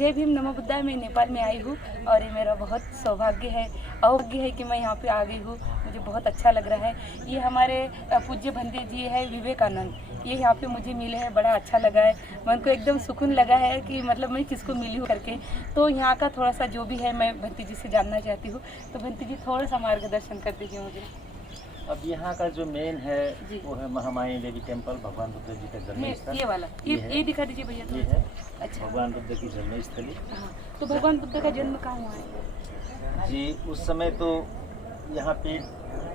जय भीम नमो बुद्धाय। मैं नेपाल में आई हूँ और ये मेरा बहुत सौभाग्य है कि मैं यहाँ पे आ गई हूँ। मुझे बहुत अच्छा लग रहा है। ये हमारे पूज्य भंते जी है विवेकानंद, ये यहाँ पे मुझे मिले हैं, बड़ा अच्छा लगा है। मन को एकदम सुकून लगा है कि मतलब मैं किसको मिली हूँ करके। तो यहाँ का थोड़ा सा जो भी है मैं भंते जी से जानना चाहती हूँ। तो भंते जी थोड़ा सा मार्गदर्शन कर दीजिए मुझे। अब यहाँ का जो मेन है वो है महामाया देवी टेम्पल, भगवान बुद्ध जी का जन्मस्थल। ये वाला ये दिखा दीजिए भैया। ये है अच्छा, भगवान बुद्ध की जन्मस्थली। हाँ, तो भगवान बुद्ध का जन्म कहाँ हुआ है जी? उस समय तो यहाँ पे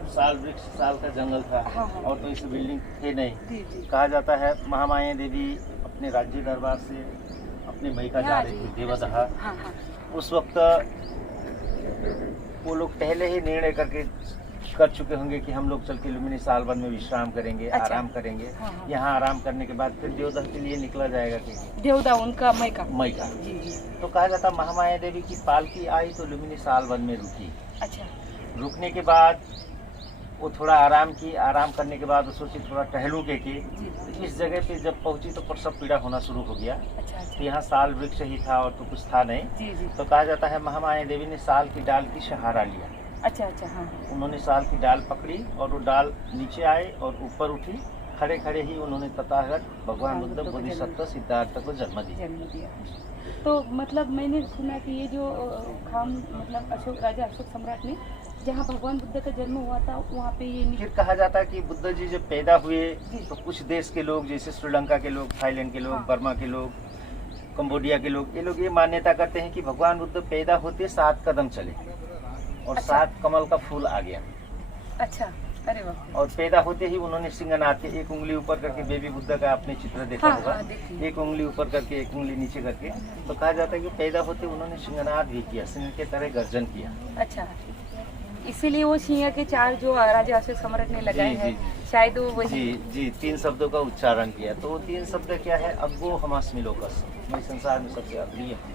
साल वृक्ष साल का जंगल था। हाँ, हाँ। और तो इस बिल्डिंग थे नहीं। जी। कहा जाता है महामाया देवी अपने राज्य दरबार से अपने मैका जा रही थी देवदहा। हाँ। उस वक्त वो लोग पहले ही निर्णय कर चुके होंगे कि हम लोग चल के लुम्बिनी सालवन में विश्राम करेंगे। अच्छा। आराम करेंगे। हाँ। यहाँ आराम करने के बाद फिर देवदह के लिए निकला जाएगा। देवदा उनका मैका। जी। तो कहा जाता महामाया देवी की पालकी आई तो लुम्बिनी सालवन में रुकी। अच्छा। रुकने के बाद वो थोड़ा आराम की। आराम करने के बाद वो सोची थोड़ा टहलू के तो इस जगह पे जब पहुंची तो प्रसव पीड़ा होना शुरू हो गया। अच्छा। तो यहाँ साल वृक्ष ही था और तो कुछ था नहीं। जी। तो कहा जाता है महामाया देवी ने साल की डाल की सहारा लिया। अच्छा। हाँ। उन्होंने साल की डाल पकड़ी और वो डाल नीचे आए और ऊपर उठी। खड़े खड़े ही उन्होंने तथागत भगवान बुद्ध बोधिसत्व सिद्धार्थ को जन्म दिया। तो मतलब मैंने सुना कि ये जो खाम मतलब राजा अशोक सम्राट ने जहाँ भगवान बुद्ध का जन्म हुआ था वहाँ पे ये फिर कहा जाता है कि बुद्ध जी जब पैदा हुए तो कुछ देश के लोग जैसे श्रीलंका के लोग, थाईलैंड के लोग, हाँ। बर्मा के लोग, कंबोडिया के लोग, ये लोग ये मान्यता करते हैं कि भगवान बुद्ध पैदा होते 7 कदम चले और 7 कमल का फूल आ गया। अच्छा, अरे वाह। और पैदा होते ही उन्होंने सिंहनाद के एक उंगली ऊपर करके बेबी बुद्ध का आपने चित्र देखा होगा। एक उंगली ऊपर करके एक उंगली नीचे करके। तो कहा जाता है कि पैदा होते उन्होंने सिंहनाद भी किया, सिंह के तरह गर्जन किया। अच्छा, इसीलिए वो सिंह के 4 जो राजा अशोक सम्राट ने लगाए हैं शायद वो वही। जी 3 शब्दों का उच्चारण किया। तो वो 3 शब्द क्या है? अग्गो हमास्मि लोकस, मैं संसार में सबसे अग्रीय हूँ।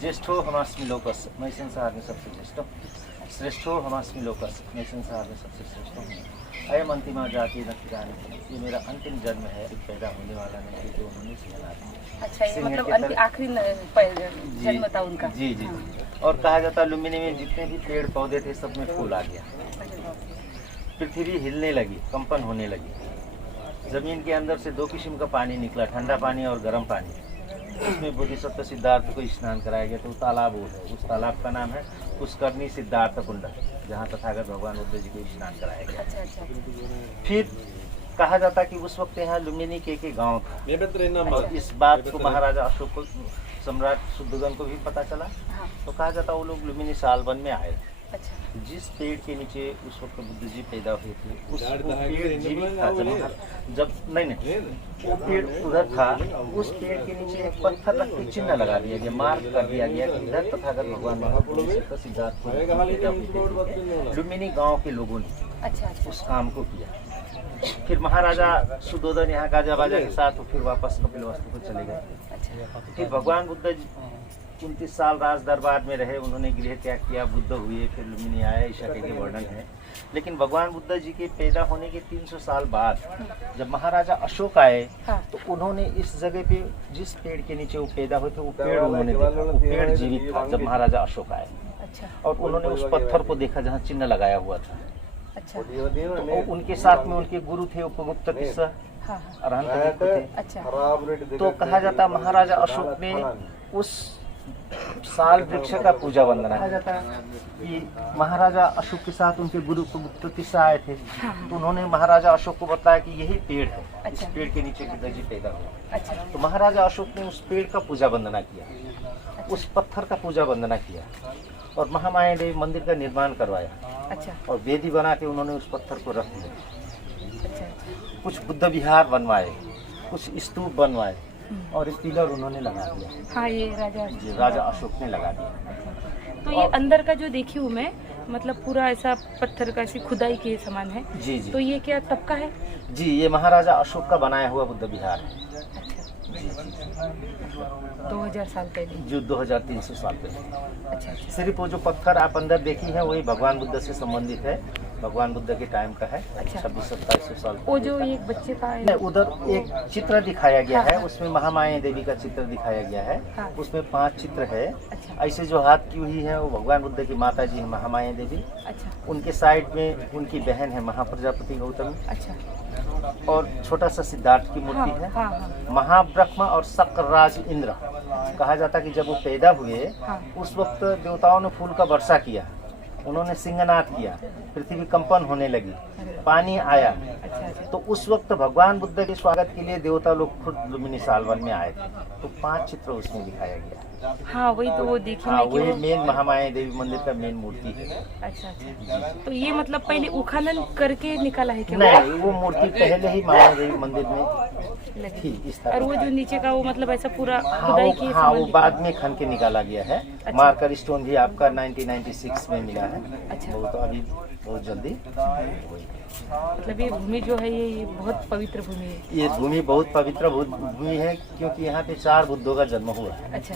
ज्येष्ठो हमास्मि लोकस, मैं संसार में सबसे ज्येष्ठ हूँ। श्रेष्ठो हमास्मि लोकस, मैं संसार में सबसे श्रेष्ठ हूँ। अयम अंतिमा जाति न जाने, ये मेरा अंतिम जन्म है, पैदा होने वाला नहीं है। जो उन्होंने सिंहनाद। अच्छा, ये मतलब आखिरी जन्म था उनका। जी। और कहा जाता है लुम्बिनी में जितने भी पेड़ पौधे थे सब में फूल आ गया। पृथ्वी हिलने लगी, कंपन होने लगी। जमीन के अंदर से 2 किस्म का पानी निकला, ठंडा पानी और गर्म पानी। उसमें बोधिसत्व सिद्धार्थ को स्नान कराया गया। तो तालाब वो है, उस तालाब का नाम है पुष्करणी सिद्धार्थ कुंड, जहाँ तथागत भगवान बुद्ध जी को स्नान कराया गया। अच्छा। फिर कहा जाता कि उस वक्त यहाँ लुम्बिनी के गाँव था। और इस बात को महाराजा अशोक को, सम्राट शुद्धोधन को भी पता चला। हाँ। तो कहा जाता वो लोग लुम्बिनी सालवन में आए। अच्छा। जिस पेड़ के नीचे उस वक्त बुद्ध जी पैदा हुए थे उस पेड़ जीवित था। जब नहीं वो पेड़ उधर था, उस पेड़ के नीचे एक पत्थर रख के चिन्ह लगा दिया गया, मार्क कर दिया गया कि इधर तथागत भगवान सिद्धार्थ लुम्बिनी गाँव के लोगों ने। अच्छा। उस काम को किया। फिर महाराजा शुद्धोधन यहाँ गाजा बाजा के साथ फिर वापस कपिलवस्तु को चले गए। अच्छा। फिर भगवान बुद्ध 29 साल राज दरबार में रहे। उन्होंने गृह त्याग किया, बुद्ध हुए, फिर लुम्बिनी आया। ईशा के वर्णन है। लेकिन भगवान बुद्ध जी के पैदा होने के 300 साल बाद जब महाराजा अशोक आए, हाँ। तो उन्होंने इस जगह पे जिस पेड़ के नीचे वो पैदा हुए थे वो पेड़ उन्होंने देखा, वो पेड़ जीवित था जब महाराजा अशोक आए। अच्छा। और उन्होंने उस पत्थर को देखा जहाँ चिन्ह लगाया हुआ था। अच्छा। तो उनके साथ में उनके गुरु थे उपगुप्त किस्सा, अरहंत थे। अच्छा। तो कहा जाता महाराजा अशोक ने उस साल वृक्ष का पूजा वंदना किया जाता है कि महाराजा अशोक के साथ उनके गुरु उपगुप्त किस्सा आए थे। तो उन्होंने महाराजा अशोक को बताया कि यही पेड़ है। अच्छा। इस पेड़ के नीचे बुद्ध जी पैदा हुआ। अच्छा। तो महाराजा अशोक ने उस पेड़ का पूजा वंदना किया। अच्छा। उस पत्थर का पूजा वंदना किया और महामाया देवी मंदिर का निर्माण करवाया। अच्छा। और वेदी बना के उन्होंने उस पत्थर को रख दिया। अच्छा। कुछ बुद्ध विहार बनवाए, कुछ स्तूप बनवाए और पिलर उन्होंने लगा दिया। हाँ, ये राजा अशोक ने लगा दिया। तो ये अंदर का जो देखी हूँ मैं, मतलब पूरा ऐसा पत्थर का ऐसी खुदाई के समान है। जी। तो ये क्या तब का है? जी, ये महाराजा अशोक का बनाया हुआ बुद्ध विहार है। अच्छा। जी। 2000 साल पहले, जो 2300 साल पहले। अच्छा। सिर्फ वो जो पत्थर आप अंदर देखी है वही भगवान बुद्ध से संबंधित है। भगवान बुद्ध के टाइम का है। अच्छा। 2600-2700 साल। वो जो एक बच्चे का है, नहीं, उधर एक चित्र दिखाया गया है, हाँ। उसमें महामाया देवी का चित्र दिखाया गया है। हाँ। उसमें 5 चित्र है। अच्छा। ऐसे जो हाथ की हुई है वो भगवान बुद्ध की माता जी है महामाया देवी। अच्छा उनके साइड में उनकी बहन है महाप्रजापति गौतम, अच्छा। और छोटा सा सिद्धार्थ की मूर्ति है। हाँ हाँ महाब्रह्म और शक्रराज इंद्र कहा जाता है कि जब वो पैदा हुए हाँ। उस वक्त देवताओं ने फूल का वर्षा किया, उन्होंने सिंहनाद किया, पृथ्वी कंपन होने लगी, पानी आया। अच्छा अच्छा। तो उस वक्त भगवान बुद्ध के स्वागत के लिए देवता लोग खुद लुम्बिनी सालवन में आए थे। तो 5 चित्र उसमें दिखाया गया। हाँ वही तो वो देखी हाँ, मैं कि वही वो। मेन महामाया देवी मंदिर का मेन मूर्ति है। अच्छा अच्छा। तो ये मतलब पहले उत्खनन करके निकाला है क्या? नहीं, वो मूर्ति पहले ही माया देवी मंदिर में लगी। थी इस और तरह। वो जो नीचे का वो मतलब ऐसा पूरा हाँ खुदाई वो, की हाँ वो सामान बाद में खन के निकाला गया है। अच्छा। मार्कर स्टोन भी आपका 1996 में मिला है। अच्छा। वो तो अभी बहुत जल्दी। मतलब ये भूमि जो है ये बहुत पवित्र भूमि है। ये भूमि बहुत पवित्र भूमि है, क्योंकि यहाँ पे 4 बुद्धों का जन्म हुआ है। अच्छा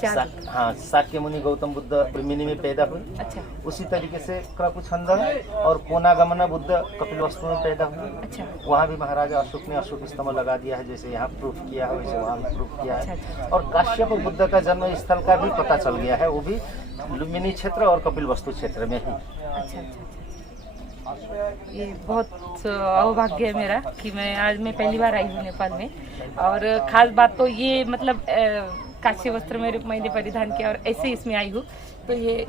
4। हाँ, शाक्य मुनि गौतम बुद्ध ब्रह्मिणी में पैदा हुए। अच्छा उसी तरीके से क्रकुछंद और कोनागमन बुद्ध कपिलवस्तु में पैदा हुए। अच्छा वहाँ भी महाराजा अशोक ने अशोक स्तंभ लगा दिया है, जैसे यहाँ प्रूफ किया है वैसे वहाँ भी प्रूफ किया अच्छा, है। अच्छा। और काश्यप बुद्ध का जन्म स्थल का भी पता चल गया है, वो भी लुम्बिनी क्षेत्र और कपिलवस्तु क्षेत्र में ही। अच्छा अच्छा अच्छा। ये बहुत अवभाग्य है मेरा कि मैं पहली बार आई हूँ नेपाल में। और खास बात तो ये मतलब काशी वस्त्र मैंने परिधान किया और ऐसे इसमें आई हूँ, तो ये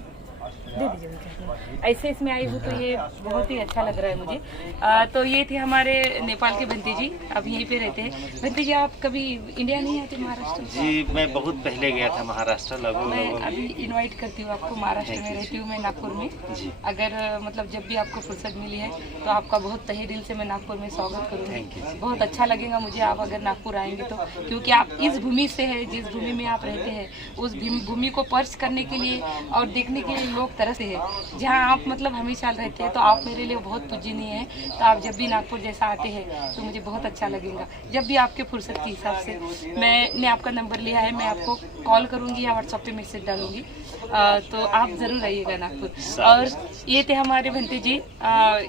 दे दीजिए मुझे। ऐसे इसमें आई हूँ तो ये बहुत ही अच्छा लग रहा है मुझे। तो ये थे हमारे नेपाल के भंती जी, अब यहीं पे रहते हैं। भंती जी आप कभी इंडिया नहीं आते महाराष्ट्र? जी मैं बहुत पहले गया था महाराष्ट्र, मैं अभी इनवाइट करती हूँ आपको। महाराष्ट्र में रहती हूँ मैं, नागपुर में। जी। अगर मतलब जब भी आपको फुर्सत मिली है तो आपका बहुत तहे दिल से मैं नागपुर में स्वागत करूँगी। बहुत अच्छा लगेगा मुझे आप अगर नागपुर आएंगे तो, क्योंकि आप इस भूमि से है, जिस भूमि में आप रहते हैं उस भूमि को पर्च करने के लिए और देखने के लिए लोग तरसते हैं। जहाँ आप मतलब हमेशा रहते हैं तो आप मेरे लिए बहुत पूजनीय हैं। तो आप जब भी नागपुर जैसा आते हैं तो मुझे बहुत अच्छा लगेगा। जब भी आपके फुर्सत के हिसाब से मैंने आपका नंबर लिया है, मैं आपको कॉल करूँगी या व्हाट्सएप पे मैसेज डालूंगी। तो आप ज़रूर आइएगा नागपुर। और ये थे हमारे भंती जी,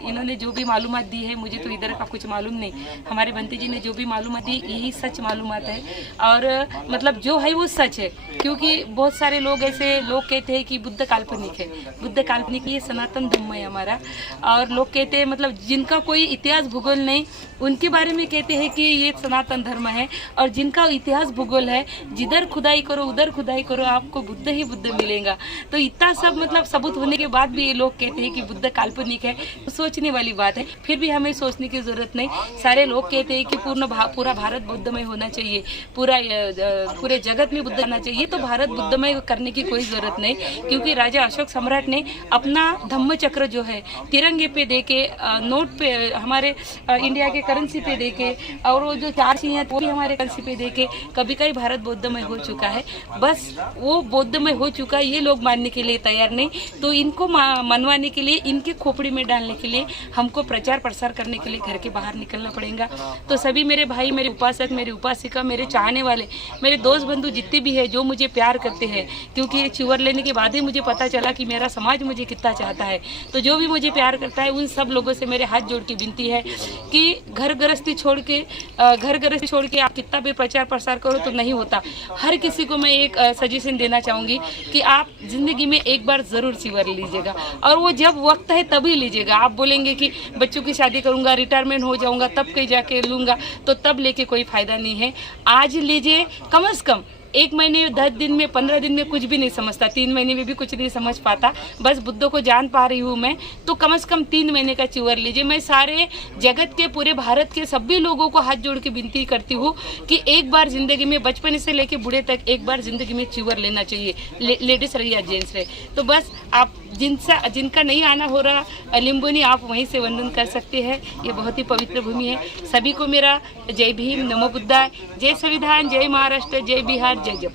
इन्होंने जो भी मालूमात दी है, मुझे तो इधर का कुछ मालूम नहीं, हमारे भंती जी ने जो भी मालूमात दी यही सच मालूमात है। और मतलब जो है वो सच है, क्योंकि बहुत सारे लोग ऐसे लोग कहते हैं कि बुद्ध काल्पनिक है। बुद्ध काल्पनिक, ये सनातन धर्म है हमारा। और लोग कहते हैं मतलब जिनका कोई इतिहास भूगोल नहीं उनके बारे में कहते हैं कि ये सनातन धर्म है, और जिनका इतिहास भूगोल है, जिधर खुदाई करो उधर खुदाई करो आपको बुद्ध ही बुद्ध मिलेगा। तो इतना सब मतलब सबूत होने के बाद भी ये लोग कहते हैं कि बुद्ध काल्पनिक है, तो सोचने वाली बात है। फिर भी हमें सोचने की जरूरत नहीं। सारे लोग कहते हैं कि पूरा भारत बुद्धमय होना चाहिए, पूरे जगत में बुद्ध आना चाहिए। तो भारत बुद्धमय करने की कोई जरूरत नहीं, क्योंकि राजा अशोक सम्राट ने अपना धम्म चक्र जो है तिरंगे पे देके, नोट पे, हमारे इंडिया के करेंसी पे देके, और वो जो 4 सिंह है वो भी हमारे करेंसी पे देके कभी कभी भारत बौद्धमय हो चुका है। बस वो बौद्धमय हो चुका है, ये लोग मानने के लिए तैयार नहीं। तो इनको मनवाने के लिए, इनके खोपड़ी में डालने के लिए हमको प्रचार प्रसार करने के लिए घर के बाहर निकलना पड़ेगा। तो सभी मेरे भाई, मेरे उपासक, मेरे उपासिका, मेरे चाहने वाले, मेरे दोस्त बंधु जितने भी है जो मुझे प्यार करते हैं, क्योंकि चिवर लेने के बाद ही मुझे पता चला कि मेरा समाज मुझे कितना चाहता है। तो जो भी मुझे प्यार करता है उन सब लोगों से मेरे हाथ जोड़ के विनती है कि घर गृहस्थी छोड़ के आप कितना भी प्रचार प्रसार करो तो नहीं होता। हर किसी को मैं एक सजेशन देना चाहूँगी कि आप जिंदगी में एक बार ज़रूर चिवर लीजिएगा, और वो जब वक्त है तभी लीजिएगा। आप बोलेंगे कि बच्चों की शादी करूँगा, रिटायरमेंट हो जाऊँगा, तब कहीं जाके लूँगा, तो तब लेके कोई फ़ायदा नहीं है। आज लीजिए, कम से कम 1 महीने 10 दिन में 15 दिन में कुछ भी नहीं समझता, 3 महीने में भी कुछ नहीं समझ पाता। बस बुद्धों को जान पा रही हूँ मैं, तो कम से कम 3 महीने का चिवर लीजिए। मैं सारे जगत के, पूरे भारत के सभी लोगों को हाथ जोड़ के विनती करती हूँ कि एक बार जिंदगी में, बचपन से लेके बूढ़े तक, एक बार जिंदगी में चिवर लेना चाहिए, लेडीज रहे या जेंट्स रहे। तो बस आप जिनका नहीं आना हो रहा लिम्बुनी, आप वहीं से वंदन कर सकते हैं। ये बहुत ही पवित्र भूमि है। सभी को मेरा जय भीम, नमो बुद्धाय, जय संविधान, जय महाराष्ट्र, जय बिहार, जय जपान।